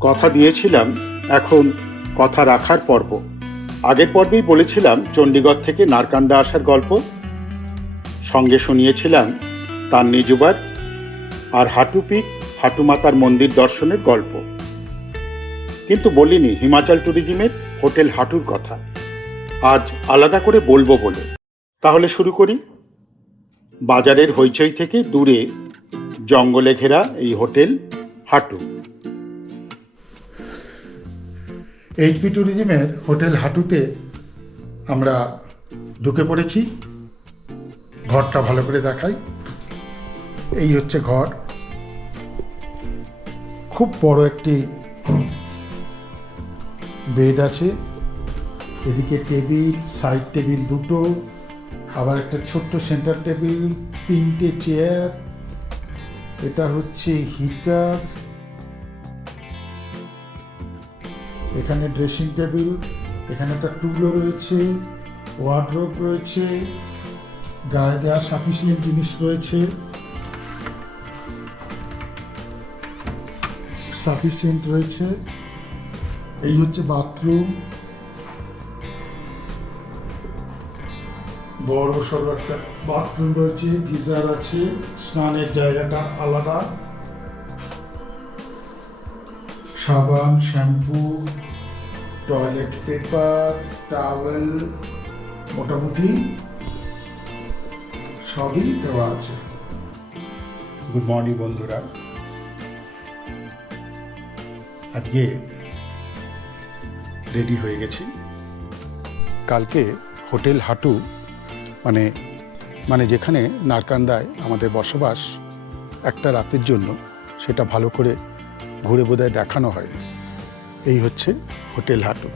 কথা দিয়েছিলাম, এখন কথা রাখার পর্ব। আগের পর্বেই বলেছিলাম চণ্ডীগড় থেকে নারকান্ডা আসার গল্প। সঙ্গে শুনিয়েছিলাম তার নিজুবার আর হাটুপিক হাটুমাতার মন্দির দর্শনের গল্প। কিন্তু বলিনি হিমাচল ট্যুরিজমের হোটেল হাটুর কথা। আজ আলাদা করে বলব বলে। তাহলে শুরু করি। বাজারের হইচই থেকে দূরে জঙ্গলে ঘেরা এই হোটেল হাটু। এইচপি ট্যুরিজমের হোটেল হাটুতে আমরা ঢুকে পড়েছি। ঘরটা ভালো করে দেখাই। এই হচ্ছে ঘর। খুব বড় একটি বেড আছে। এদিকে টেবিল, সাইড টেবিল দুটো, আবার একটা ছোট্ট সেন্টার টেবিল, তিনটে চেয়ার। এটা হচ্ছে হিটার। এখানে ড্রেসিং টেবিল এখানে একটা টুলও রয়েছে ওয়ার্ড্রোব রয়েছে, গায়ে দেওয়া সাফিসিয়েন্ট জিনিস রয়েছে। সাফিসিয়েন্ট রয়েছে। এই হচ্ছে বাথরুম বড় সড়ো একটা বাথরুম রয়েছে, গিজার আছে, স্নানের জায়গাটা আলাদা। সাবান, শ্যাম্পু টয়লেট পেপার টাওয়েল মোটামুটি সবই দেওয়া আছে। গুড মর্নিং বন্ধুরা। আজকে রেডি হয়ে গেছি। কালকে হোটেল হাটু মানে মানে যেখানে নারকান্দায় আমাদের বসবাস একটা রাতের জন্য সেটা ভালো করে ঘুরে বোধহয় দেখানো হয়নি। এই হচ্ছে হোটেল হাটু।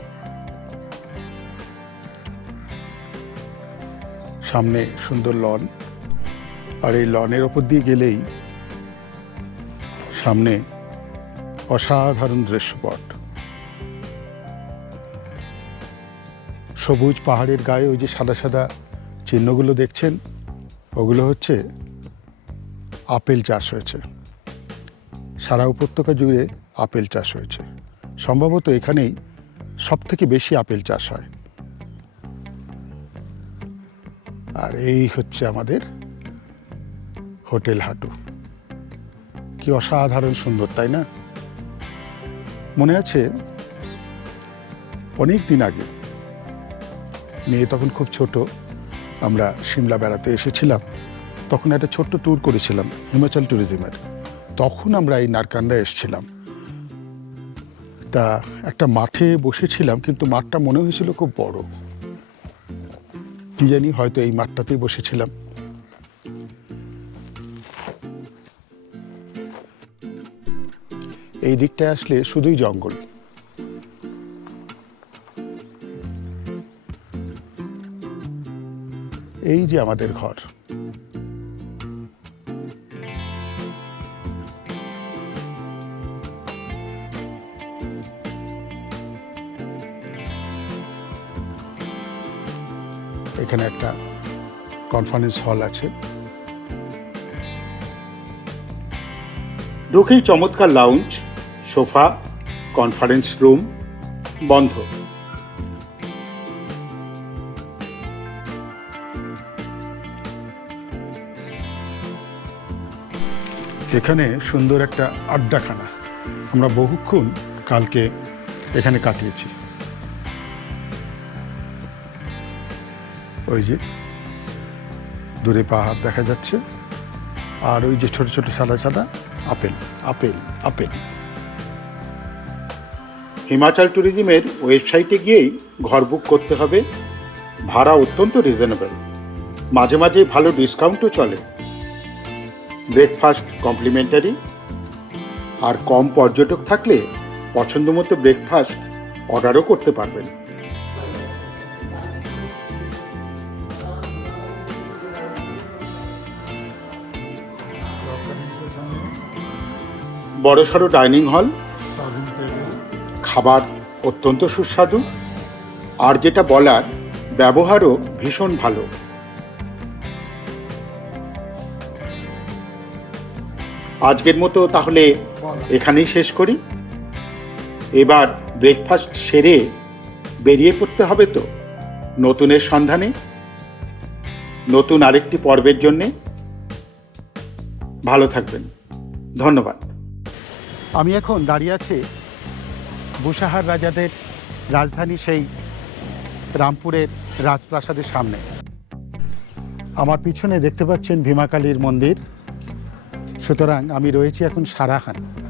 সামনে সুন্দর লন, আর এই লনের ওপর দিয়ে গেলেই সামনে অসাধারণ দৃশ্যপট। সবুজ পাহাড়ের গায়ে ওই যে সাদা সাদা চিহ্নগুলো দেখছেন, ওগুলো হচ্ছে আপেল চাষ হয়েছে। সারা উপত্যকা জুড়ে আপেল চাষ হয়েছে। সম্ভবত এখানেই সব থেকে বেশি আপেল চাষ হয়। আর এই হচ্ছে আমাদের হোটেল হাটু। কি অসাধারণ সুন্দর, তাই না? মনে আছে, অনেক দিন আগে, মেয়ে তখন খুব ছোট, আমরা সিমলা বেড়াতে এসেছিলাম, তখন একটা ছোট্ট ট্যুর করেছিলাম, হিমাচল ট্যুরিজমের তখন আমরা এই নারকান্দা এসেছিলাম। তা একটা মাঠে বসেছিলাম, কিন্তু মাঠটা মনে হয়েছিল খুব বড়। কি জানি হয়তো এই মাঠটাতেই বসেছিলাম। এই দিকটায় আসলে শুধুই জঙ্গল। এই যে আমাদের ঘর। এখানে একটা কনফারেন্স হল আছে। ঢুকেই চমৎকার লাউঞ্জ সোফা কনফারেন্স রুম বন্ধ। এখানে সুন্দর একটা আড্ডাখানা। আমরা বহুক্ষণ কালকে এখানে কাটিয়েছি। ওই যে দূরে পাহাড় দেখা যাচ্ছে। আর ওই যে ছোট ছোট সাদা সাদা আপেল। Apple apple. হিমাচল ট্যুরিজমের ওয়েবসাইটে গিয়েই ঘর বুক করতে হবে। ভাড়া অত্যন্ত রিজনেবল। মাঝে মাঝে ভালো ডিসকাউন্টও চলে। Breakfast complimentary. আর কম পর্যটক থাকলে পছন্দ মতো ব্রেকফাস্ট অর্ডারও করতে পারবেন। বড়সড় ডাইনিং হল। খাবার অত্যন্ত সুস্বাদু। আর যেটা বলার ব্যবহারও ভীষণ ভালো। আজকের মতো তাহলে এখানেই শেষ করি। এবার ব্রেকফাস্ট সেরে বেরিয়ে পড়তে হবে তো। নতুনের সন্ধানে। নতুন আরেকটি পর্বের জন্যে। ভালো থাকবেন। ধন্যবাদ। আমি এখন দাঁড়িয়ে আছি বুসাহার রাজাদের রাজধানী সেই রামপুরের রাজপ্রাসাদের সামনে। আমার পিছনে দেখতে পাচ্ছেন ভীমাকালীর মন্দির। সুতরাং আমি রয়েছি এখন সারাহান।